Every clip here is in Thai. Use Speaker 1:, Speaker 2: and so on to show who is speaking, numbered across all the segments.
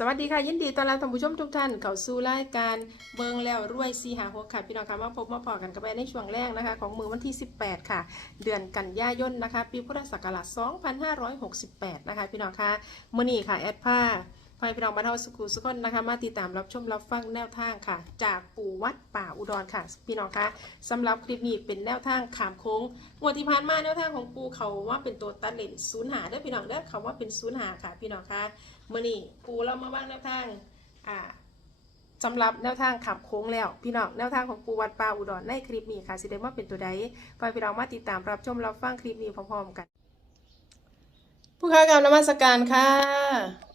Speaker 1: สวัสดีค่ะยินดีต้อนรับท่านผู้ชมทุกท่านเข้าสู่รายการเบิงแล้วรวยซีหาหกค่ะพี่น้องคะมาพบมาพอกันกับแม่ในช่วงแรกนะคะ ของมือวันที่ 18 ค่ะ เดือนกันยายนนะคะ ปีพุทธศักราช2568 นะคะ พี่น้องคะมื่อนี้ค่ะแอดผ้า พายพี่น้องมาเทาสุขุสุขคนนะคะ มาติดตามรับชมรับฟังแนวทางค่ะ จากปู่วัดป่าอุดรค่ะ พี่น้องคะสำหรับคลิปนี้เป็นแนวทางขามโค้งงวดที่ผ่านมาแนวทางของปู่เขาว่าเป็นตัวตัดเลนศูนย์หาเด้อพี่น้องเด้อเขาว่าเป็นศูนย์หาค่ะ พี่น้องคะมื่อนี้ปู่เรามาบ้างแนวทางอ่าสำหรับแนวทางขับโค้งแล้วพี่น้องแนวทางของปูวัดป่าอุดรในคลิปนี้ค่ะสิเดว่าเป็นตัวใดไปพี่น้องมาติดตามรับชมรับฟังคลิปนี้พร้อมๆกัน ผู้ค้ากรรมนมัสการค่ะ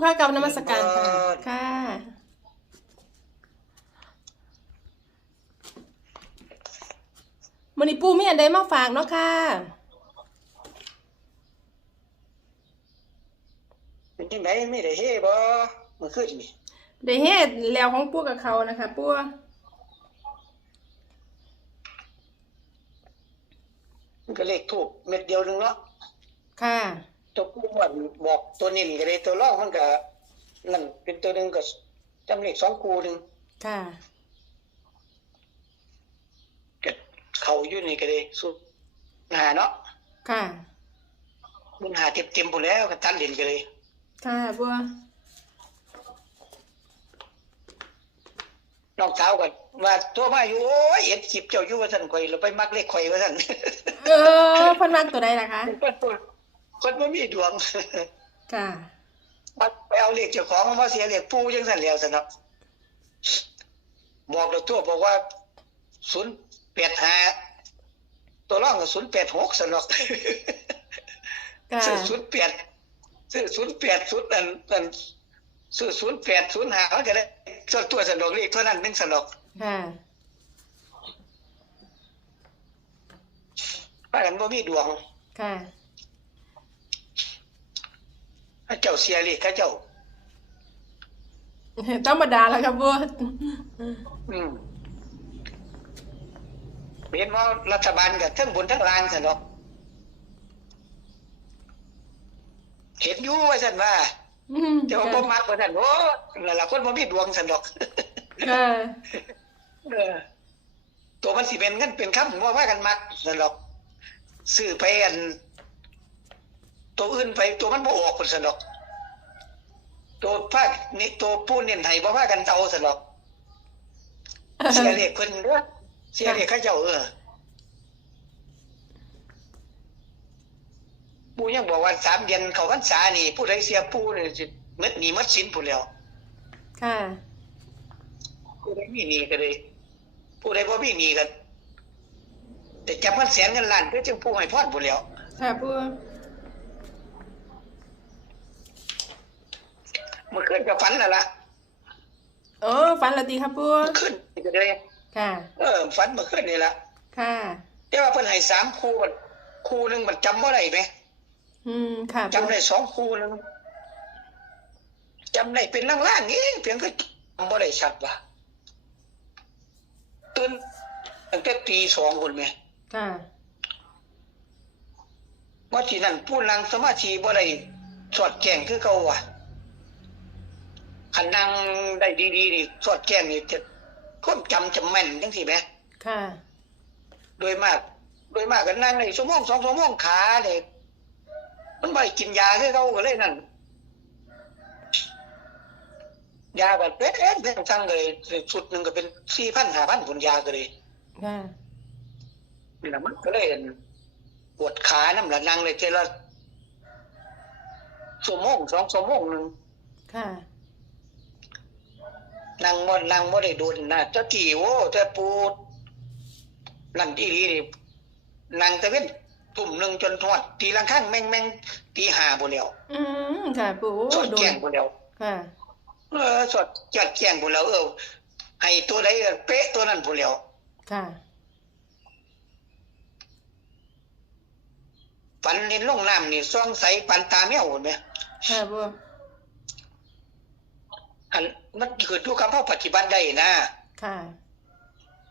Speaker 1: ผู้ค้ากรรมนมัสการค่ะค่ะมื่อนี้ปูมีอันใดมาฝากเนาะค่ะ
Speaker 2: เป็นจังไดไม่ได้เฮ้บ่เมื่อคืนนี่
Speaker 1: ได้เฮ็ดแล้วของปูกับเขานะคะปู
Speaker 2: มันก็เลขถูกเม็ดเดียวหนึงเนาะ
Speaker 1: ค่ะ
Speaker 2: ตัวผู้มันบอกตัวนิ่มก็ได้ตัวรองมันก็นั่นเป็นตัวหนึงก็จำเลขสองคูหนึง
Speaker 1: ค่ะ
Speaker 2: ก็เข้าอยู่นี่ก็ได้สุดหาเนาะ
Speaker 1: ค่ะ
Speaker 2: มันหาเต็มๆพุ่นแล้วก็ตัดเล่นก็เลย
Speaker 1: ค่ะบัว
Speaker 2: น้องสาวก็ว่าตัวมาอยู่โอ้ยเอ็ดจิบเจ้าอยู่ว่าซั่นข่อยเราไปมักเลขข่อยว่าซั่น
Speaker 1: เออเพันมักตัวใดล่ะคะ
Speaker 2: คนบ่มีดวง
Speaker 1: ค่ะ
Speaker 2: ไปเอาเลขเจ้าของมาเสียเลขปู่จังซั่นแล้วซั่นเนาะบอกแล้วตัวบอกว่า085ตัวรองก็086ซั่นเนาะ
Speaker 1: ค่ะ
Speaker 2: ซื้อ08ซื้อ08 0อันอันซื้อ08 05มันก็ได้ส่วนตัวสนอกเลขเท่านั้นหนึงสนอก
Speaker 1: ค่ะ
Speaker 2: ว่ากันบ่มีดวง
Speaker 1: ค่ะ
Speaker 2: ถ้าเจ้าเสียเลขเขาเจ้า
Speaker 1: ธรรมดาแล้วครับบัว
Speaker 2: อืมเห็นว่ารัฐบาลก็ทั้งบนทั้งล่างซั่นเนาะเห็นอยู่ว่าซั่นว่า
Speaker 1: อืม
Speaker 2: แต่ว่าบ่มักว่าซั่นโอ้นั่นล่ะคนบ่มีดวงซั่นดอก
Speaker 1: ค่ะ
Speaker 2: เออตัวมันสิเป็นเงินเป็นคำว่าว่ากันมักซั่นดอกซื้อไปอัน ตัวอื่นไปตัวมันบ่ออกพุ่นซั่นดอก ตัวภาคนี่ตัวผู้เน้นให้บ่ว่ากันเอาซั่นดอกเสียเลขเพิ่นเด้อเสียเลขเขาเจ้าเออปู่ยังบอกว่าสามเดือนเขาพรรษานี่ผู้ใดเสียปู่นี่สิหมดหนี้หมดสินพุ่นแล้ว
Speaker 1: ค่ะ
Speaker 2: ผู้ใดมีหนี้ก็เลยผู้ใดบ่มีหนี้ก็แต่จับมันแสนเงินล้านคือจังผู้ให้พรพุ่นแล้ว
Speaker 1: ค่ะบั
Speaker 2: เมื่อคืนก็ฝันนั่นล่ะ
Speaker 1: โอ้ฝันและดีครับบัว
Speaker 2: เมื่อคืนก็เลย
Speaker 1: ค่ะ
Speaker 2: เออฝันเมื่อคืนนี่ล่ะ
Speaker 1: ค่ะ
Speaker 2: แต่ว่าเพิ่นให้สามคู่มันคู่หนึงมันจำบ่ได้แหม
Speaker 1: อืมค่ะ
Speaker 2: จำได้สองคู่หนึงจำได้เป็นล่างๆเองเพียงก็จำบ่ได้ชัดว่าตื่นตั้งแต่ตีสองคนไหม
Speaker 1: ค่ะ
Speaker 2: ว่าที่นั่นผู้นั่งสมาธิบ่ได้สอดแจ้งคือเก่าว่ะ คันนั่งได้ดีๆนี่สอดแจ้งนี่จะความจำจะแม่นจังซี่แหม
Speaker 1: ค่ะ
Speaker 2: โดยมาก โดยมากก็นั่งได้ชั่วโมงสองชั่วโมงขาเนี่ยมันบ่ได้กินยาคือเก่าก็เลยนั่นยาก็เป็นเอ็นเป็นจังเลยสุดหนึงก็เป็น4,000 5,000ผลยาก็เลย
Speaker 1: ค่ะ
Speaker 2: นี่ล่ะมันก็เลยปวดขาน้ำละนั่งเลยเจละชั่วโมงสองชั่วโมงหนึง
Speaker 1: ค่ะ
Speaker 2: นั่งบ่นั่งบ่ได้โดนนะตะกี้โอ้แต่ปูนั่นอีหลีนี่นั่งแต่เว้นทุ่มหนึงจนทอด ตีลังข้างแม่งแม่งตีห้าพุ่นแล้ว
Speaker 1: อืมค่ะปู
Speaker 2: สอด
Speaker 1: โด
Speaker 2: แจ้
Speaker 1: น
Speaker 2: งพุ่นแล้ว
Speaker 1: ค่ะ
Speaker 2: เออสอดจัดแจ้งพุ่นแล้วเออให้ตัวใดก็เป๊ะตัวนั้นพุ่นแล้ว
Speaker 1: ค่ะ
Speaker 2: ฝันเห็นลงน้ำนี่ซ่องใสปันตาแมวพุ่นแหม
Speaker 1: ค่ะบัว
Speaker 2: อันมันคือทุกคำเฮาปฏิบัติได้นะ
Speaker 1: ค่ะ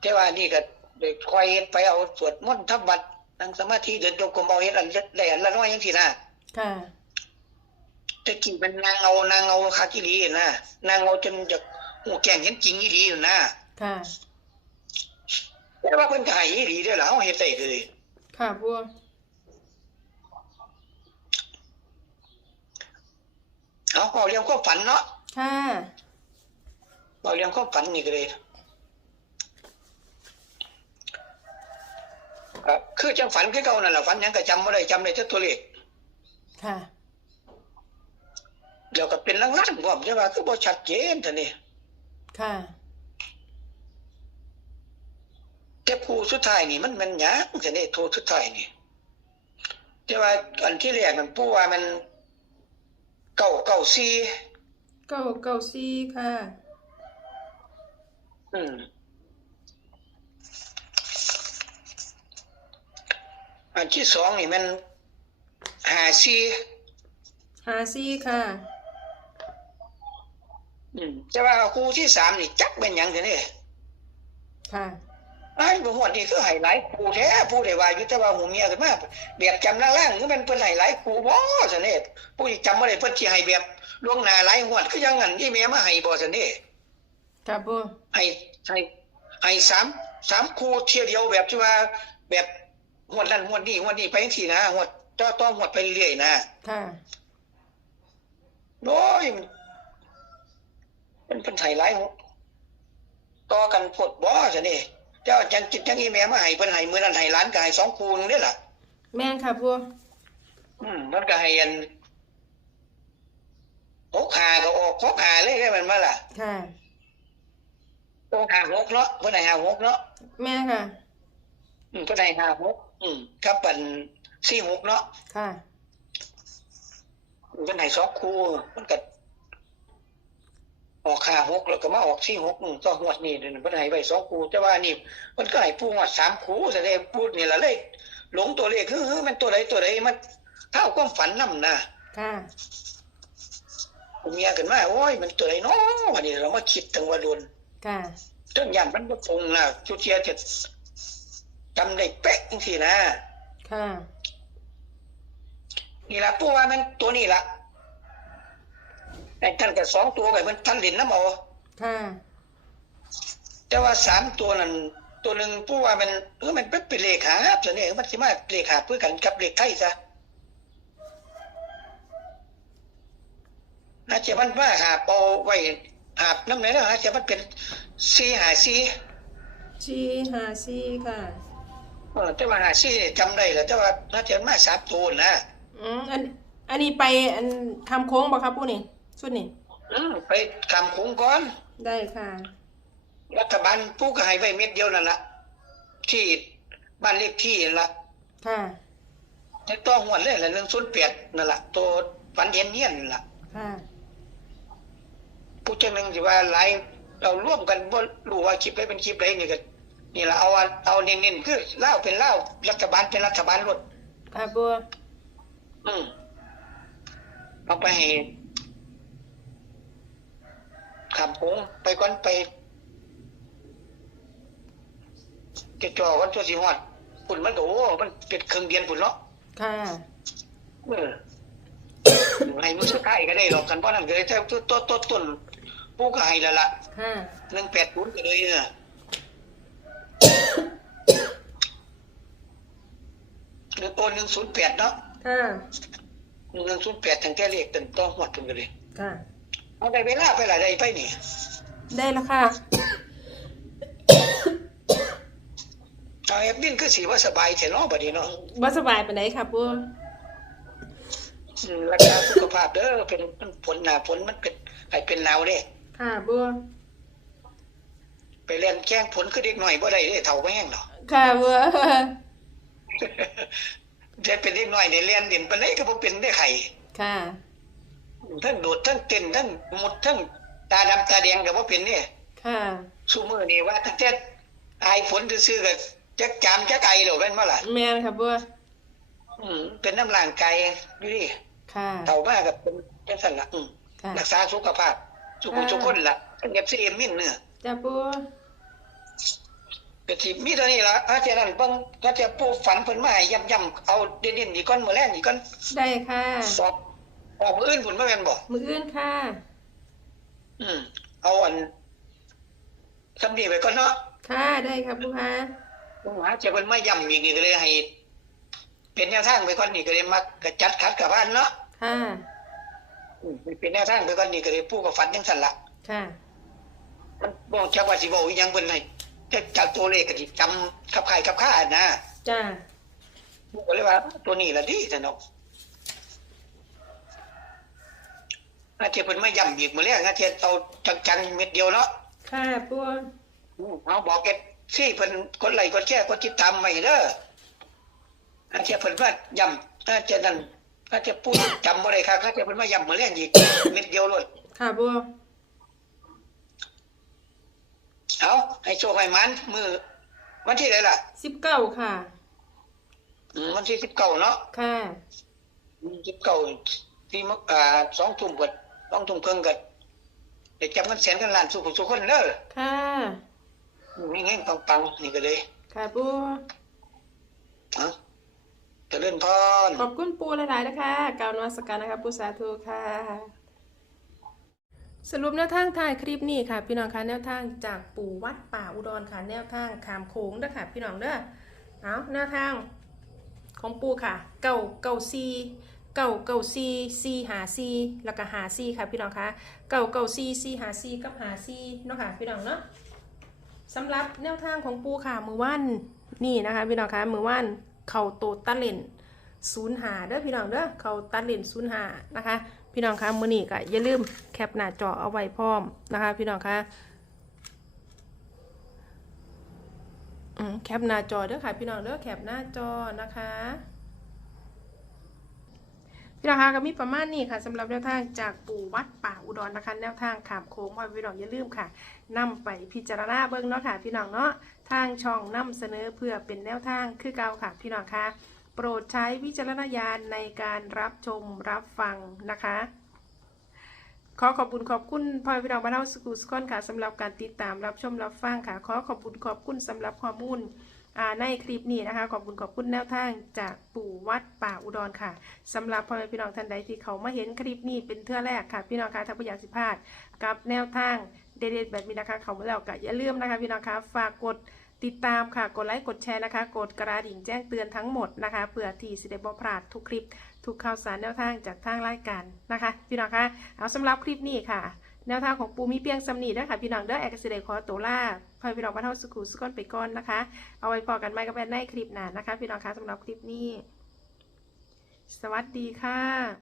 Speaker 2: แต่ว่านี่ก็ได้คอยไปเอาสวดมนต์ทำวัดนั่งสมาธิเดินโยกกลมเอาเฮ็ดอันได้อันละน้อยจังซี่นะ
Speaker 1: ค่ะ
Speaker 2: แตะกี้เป็นนางเอานางเอาคากิลีนะนางเอาจนจะหูแก่งเห็นจริงอีหลีอยู่นะ
Speaker 1: ค่ะ
Speaker 2: แต่ว่าเพิ่นก็ให้อีหลีเด้อล่ะเฮาเฮ็ดได้เลย
Speaker 1: ค่ะปู
Speaker 2: เอาเอาเรื่องความฝันเนาะ
Speaker 1: ค่ะ
Speaker 2: เอาเรื่องความฝันนี่ก็เลยก็คือจังฝันคือเก่านั่นล่ะฝันหยังก็จำบ่ได้จำได้แต่ตัวเลข
Speaker 1: ค่ะ
Speaker 2: เดี๋ยวก็เป็นลางๆพร้อมใช่ว่าคือบ่ชัดเจนเท่านี้
Speaker 1: ค่ะ
Speaker 2: แต่ผู้สุดท้ายนี่มันมันหยังเท่านี้โทรสุดท้ายนี่แต่ว่าอันที่แรกมันผู้ว่ามันเก้าเก้าสี่
Speaker 1: เก้าเก้าสี่ค่ะ
Speaker 2: อืมอันที่สองนี่มันห้าสี่
Speaker 1: หาสี่ค่ะ
Speaker 2: อืมแต่ว่าครูที่สามนี่จักเป็นหยังเท่านี้
Speaker 1: ค่ะ
Speaker 2: ไอ้ายบ่ฮอดนี่คือให้หลายครูแท้ผู้ใดว่าอยู่แต่ว่าหูเมียขึ้นมาแบบจำล่างๆคือมันเพิ่นให้หลายครูบ่ซะนี่ผู้ที่จำบ่ได้เพิ่นสิให้แบบ ล่วงหน้าหลายงวดคือยังงั้นที่แม่มาให้บ่ซะนี่
Speaker 1: ค่ะปู
Speaker 2: ให้ให้ให้สามสามครูเที่ยวเดียวแบบที่ว่า แบบงวดนั้นงวดนี้งวดนี้ไปจังซี่นะงวดต่อต่องวดไปเรื่อยๆนะ
Speaker 1: ค่ะ
Speaker 2: โอ้ยมันเป็นไห้หลายต่อกันพดบ่ซะนี่เจ้าจังจิตจังอีแม่มาให้เพิ่นให้มื้อนั้นให้หลานก็ให้สองครูนึงเด้อล่ะ
Speaker 1: แม่นค่ะปู
Speaker 2: อืมมันก็ให้อัน หกหาก็ออกหกหาเลยได้มันมาล่ะ
Speaker 1: ค่ะ
Speaker 2: ตรงหาหกเนาะเพิ่นให้หาหกเนาะ
Speaker 1: แม่นค่ะ
Speaker 2: อืมเพิ่นให้หาหกอืมกับปันสี่หกเนาะ
Speaker 1: ค่ะ
Speaker 2: เพิ่นให้สองคู่มันก็ออกหาหกแล้วก็มาออกสี่หกอืมต่อหวดนี่เดี๋ยวนี้เพิ่นให้ไว้สองคู่แต่ว่านี่มันก็ให้ผู้หวดสามคู่แสดงพูดนี่ล่ะเลยหลงตัวเลขคือมันตัวใดตัวใดมันเท่าความฝันนำนะ
Speaker 1: ค่ะ
Speaker 2: ผม เมียขึ้นมาโอ้ยมันตัวไหนเนาะวันนี้เรามาคิดถึงว่าโดน
Speaker 1: ค่ะ
Speaker 2: จนยันมันบ่ตรงนะจุเทียจะจำได้เป๊ะจังซี่นะ
Speaker 1: ค่ะ
Speaker 2: นี่ล่ะปู่ว่ามันตัวนี้ล่ะไอ้ท่านก็สองตัวก็มันท่านเล่นน้ำเอา
Speaker 1: ค่ะ
Speaker 2: แต่ว่าสามตัวนั้นตัวหนึ่งปู่ว่ามันเออมันเป็นเป็นเลขหาบซะนี่มันสิมาเลขหาบเพื่อกันกับเลขไทยซะ น่าจะมันว่าหาบเอาไว้หาบน้ำไหนแล้วฮะจะมันเป็นสี่หาสี่
Speaker 1: สี่หาสี่ค่ะ
Speaker 2: เออแต่ว่าหาซี่นี่จำได้แหละแต่ว่าน่าจะมาสามตัวนะ
Speaker 1: อืมอัน อันนี้ไปอันคำโค้งบ่ครับปูนี่ชุดนี่
Speaker 2: อืมไปคำคุ้งก่อน
Speaker 1: ได้ค่ะ
Speaker 2: รัฐบาลผู้ก็ให้ไว้เม็ดเดียวนั่นละที่บ้านเลขที่นั่นละ
Speaker 1: ค่ะ
Speaker 2: ในตัวหัวเลยละหนึ่งศูนย์แปดนั่นละตัวฝันเห็นเนียนนั่นละ
Speaker 1: ค่ะ
Speaker 2: ผู้จังหนึ่งสิว่าหลายเราร่วมกันบ่รู้ว่าคลิปใดเป็นคลิปใดนี่ก็นี่ละเอาอันเอาเน้นๆคือเล่าวเป็นเล่าวรัฐบาลเป็นรัฐบาลรถ
Speaker 1: ค่ะปู
Speaker 2: อืมเอาไปให้คำคุ้งไปก่อนไปจะจ่อวันตัวสีหอดฝุ่นมันก็โอ้ มันเป็นเครื่องเดียนฝุ่นเนาะ
Speaker 1: ค่ะ
Speaker 2: เออให้มันสุดท้ายก็ได้หรอกกันเพราะนั่นก็เลยแต่ตัวตัวตัวต้น ผู้ก็ให้แล้วล่ะ
Speaker 1: ค่ะ
Speaker 2: หนึ่งแปดศูนย์ก็เลยเออหนึ่งโอนหนึ่งศูนย์แปดเนาะ
Speaker 1: ค่ะ
Speaker 2: หนึ่งศูนย์แปดทั้งแต่เลขตั้งต่อหมดกันเลย
Speaker 1: ค่ะ
Speaker 2: เอาได้เวลาไปหลายได้ไปนี่
Speaker 1: ได้แล้วค่ะ
Speaker 2: เอาแอปบินคือสีว่าสบายแต่เนาะบัดนี้เนาะ
Speaker 1: บ่สบายปานใดค่ะปู
Speaker 2: อืมรักษาสุขภาพเด้อเป็นมันฝนหนาฝนมันเป็นให้เป็นหนาวเด้
Speaker 1: ค่ะปู
Speaker 2: ไปเล่นแข้งฝนคือเด็กหน่อยบ่ได้เด้เฒ่าบ่แห้งดอก
Speaker 1: ค่ะปู
Speaker 2: จะเป็นเด็กน้อยในเรียนเด่นปานใดก็บ่เป็นได้ไข่
Speaker 1: ค่ะ
Speaker 2: ทั้งโดดทั้งเต้นทั้งมุดทั้งตาดำตาแดงก็บ่เป็นนี่
Speaker 1: ค่ะ
Speaker 2: ซุมื้อนี้ว่าตั้งแต่อายฝนซื่อๆก็จักจามจักไอแล้วแม่นบ่ล่ะ
Speaker 1: แม่นค่ะปู
Speaker 2: อืมเป็นน้ำร่างกายอยู่ดิ
Speaker 1: ค่ะ
Speaker 2: เฒ่ามาก็เป็นจังซั่นล่ะอืม
Speaker 1: ค่ะ
Speaker 2: รักษาสุขภาพ สุขทุกคนล่ะทั้ง FCM มินเนื้อ
Speaker 1: จ้าปู
Speaker 2: กก็สิมีเท่านี้ล่ะอาเจนั้นเบิ่งก็จะปูฝันเพิ่นมาให้ย่ำๆเอาเด่นๆอีกก่อนมื้อแรกอีกก่อน
Speaker 1: ได้ค่ะ
Speaker 2: สอบออกมื้ออื่นพุ่นบ่แม่นบ่
Speaker 1: มืออื่นค่ะ
Speaker 2: อืมเอาอันสำนีไปก่อนเนาะ
Speaker 1: ค่ะได้ค่ะปูฮะ
Speaker 2: ผมหาเจะเพิ่นมาย่ำอีกนี่ก็เลยให้เป็นแนวทางไปก่อนนี่ก็เลยมักกระจัดขัดกับบ้านเนาะ
Speaker 1: ค่ะ
Speaker 2: อืม เป็นแนวทางไปก่อนนี่ก็เลยผู้กับฝันจังซั่นล่ะ
Speaker 1: ค่ะ
Speaker 2: มันบ่จักว่าสิเว้าอีหยังเพิ่นให้แต่จากตัวเลขก็สิจำขับคายขับค่านะ
Speaker 1: จ้า
Speaker 2: ผมก็เลยว่า ตัวนี้ล่ะดีซั่นเนาะอาเทียเพิ่นมาย่ำอีกมื้อแรกอาเทียเอาจังๆเม็ดเดียวเนาะ
Speaker 1: ค่ะปู
Speaker 2: อืมเอาบอกแกซี่เพิ่นกดไลค์กดแชร์กดติดตามไว้เด้ออาเทียเพิ่นว่าย่ำอาเทียนั่น อาเทียพูดจำบ่ได้ครับอาเทียเพิ่นมาย่ำมื้อแรกอีก เม็ดเดียวโลด
Speaker 1: ค่ะปู
Speaker 2: เอาให้โชคให้มันมือวันที่ไหนล่ะ
Speaker 1: สิบเก้าค่ะ
Speaker 2: อืมวันที่สิบเก้าเนาะ
Speaker 1: ค่ะ
Speaker 2: สิบเก้าที่มกอ่าสองทุ่มกับสองทุ่มครึ่งกับเด็กจำเงินแสนกันล้านสุขสุขคนเด้อ
Speaker 1: ค่ะ
Speaker 2: มีเงินปังๆนี่ก็เลย
Speaker 1: ค่ะปู
Speaker 2: เอาเจะเล่นพร
Speaker 1: ขอบคุณปูหลายๆนะคะกล่าวนมัสการนะคะปูสาธุค่ะ สรุปแนวทางถ่ายคลิปนี้ค่ะ พี่น้องคะแนวทางจากปู่วัดป่าอุดรค่ะ แนวทางขามโค้งเด้อค่ะพี่น้องเด้อเอาแนวทางของปู่ค่ะเก่าเก่าซีเก่าเก่าซีซีหาซีแล้วก็หาซีค่ะพี่น้องคะเก่าเก่าซีซีหาซีกับหาซีเนาะค่ะพี่น้องเนาะสำหรับแนวทางของปู่ค่ะมือว่านนี่นะคะพี่น้องคะมือว่าน เข่าโตตะเล่นศูนย์หาเด้อพี่น้องเด้อเขาตัดเลนศูนย์หานะคะ พี่น้องคะมือนี้ก็อย่าลืมแคปหน้าจอเอาไว้พร้อมนะคะ พี่น้องคะแคปหน้าจอเด้อค่ะ พี่น้องเด้อแคปหน้าจอนะคะพี่น้องคะก็มีประมาณนี้ค่ะสำหรับแนวทางจากปู่วัดป่าอุดรนะคะ แนวทางขามโค้งว่าพี่น้องอย่าลืมค่ะนำไปพิจารณาเบิ่งเนาะค่ะ พี่น้องเนาะ ทางช่องนำเสนอเพื่อเป็นแนวทางคือเก่าค่ะพี่น้องคะโปรดใช้วิจารณญาณในการรับชมรับฟังนะคะ ขอขอบคุณขอบคุณพ่อพี่น้องบ้านเฮาสกูสกอนค่ะสำหรับการติดตามรับชมรับฟังค่ะ ขอขอบคุณขอบคุณสำหรับข้อมูลในคลิปนี้นะคะ ขอบคุณขอบคุณแนวทางจากปู่วัดป่าอุดรค่ะสำหรับพ่อแม่พี่น้องท่านใดที่เขามาเห็นคลิปนี้เป็นเทื่อแรกค่ะ พี่น้องคะถ้าไม่อยากสิพลาดกับแนวทาง เด็ดๆแบบนี้นะคะเขามาแล้วก็อย่าลืมนะคะพี่น้องคะฝากกดติดตามค่ะ กดไลค์ กดแชร์นะคะ กดกระดิ่งแจ้งเตือนทั้งหมดนะคะเพื่อที่สิได้บ่พลาดทุกคลิป ทุกข่าวสารแนวทางจากทางรายการนะคะ พี่น้องคะเอาสำหรับคลิปนี้ค่ะ แนวทางของปูมีเพียงสำนีนะคะพี่น้องเด้อแอกสิเดขอตัวล่าพอยพี่น้องบ้านเฮาสุขุสุกอนไปก่อนนะคะ เอาไว้พอกันไหมกับแม่ในคลิปหน้านะคะ พี่น้องคะสำหรับคลิปนี้ สวัสดีค่ะ